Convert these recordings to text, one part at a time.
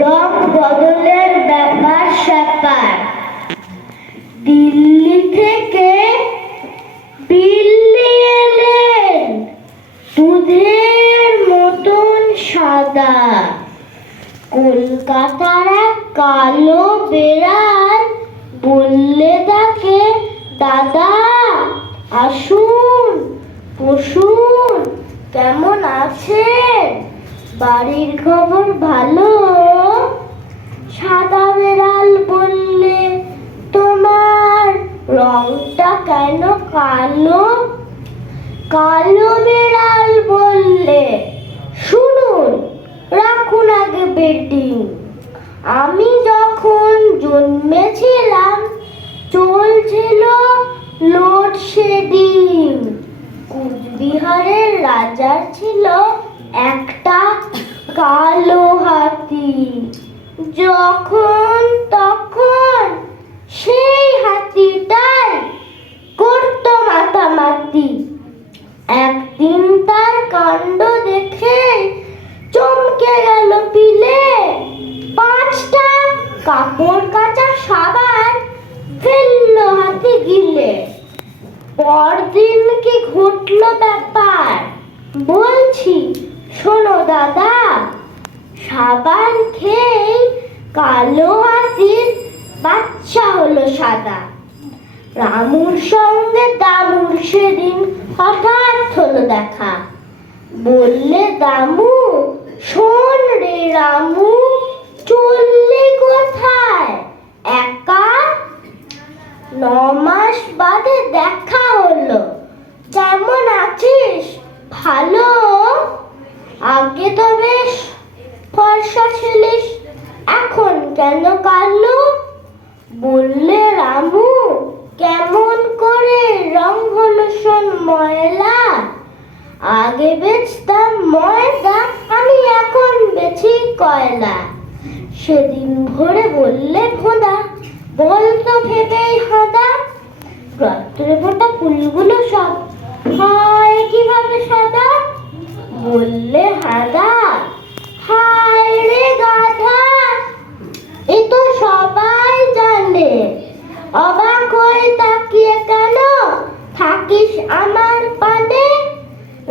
রং বদলের ব্যাপার স্যাপার। দিল্লি থেকে বিল্লি এলেন দুধের মতন সাদা। কলকাতার কালো বেড়াল বললে তাকে, দাদা, আসুন, বসুন, কেমন আছেন? বাড়ির খবর ভালো? সাদা বেড়াল বললে, তোমার রংটা কেন কালো? কালো বেড়াল বললে, শুনুন, রাখুন আগে বেডিং আমি যখন জন্মেছিলাম, চলছিল লোডশেডিং কুচবিহারের রাজার ছিল একটা কালো হাতি। যখন তখন সেই হাতিটাই করতো মাতামাতি। একদিন তার কাণ্ড দেখে চমকে গেল পিলে। পাঁচটা কাপড় কাচা সাবান ফেলল হাতে গিলে। পরদিন কি ঘটলো ব্যাপার? বলছি, শোনো দাদা, সাবান খেয়ে কালো হাতির বাচ্চা হলো সাদা। রামুর সঙ্গে দামুর সেদিন হঠাৎ হলো দেখা। বললে, দামু, শোন রে রামু চললে কোথায় একা ন মাস বাদে দেখা হলো কেমন আছিস ভালো আগে তো বেশ ফর্সা ছিলিস এখন কেন কালো বললে রামু কেমন করে রং হলো শোন ময়লা আগে বেচতাম ময়দা, আমি এখন বেছি কয়লা। সেদিন ভোরে বললে ভোঁদা বলতো ভেবেই হাঁদা। রাত্রে ফোটা ফুলগুলো সব হয় কীভাবে সাদা? বললে, হাঁদা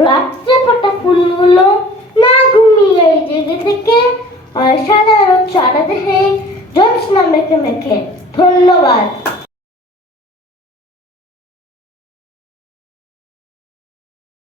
রাত্রে ফোটা ফুলগুলো না ঘুমিয়ে জেগে থেকে সাধারণ সারা দেহে না মেখে মেখে। ধন্যবাদ।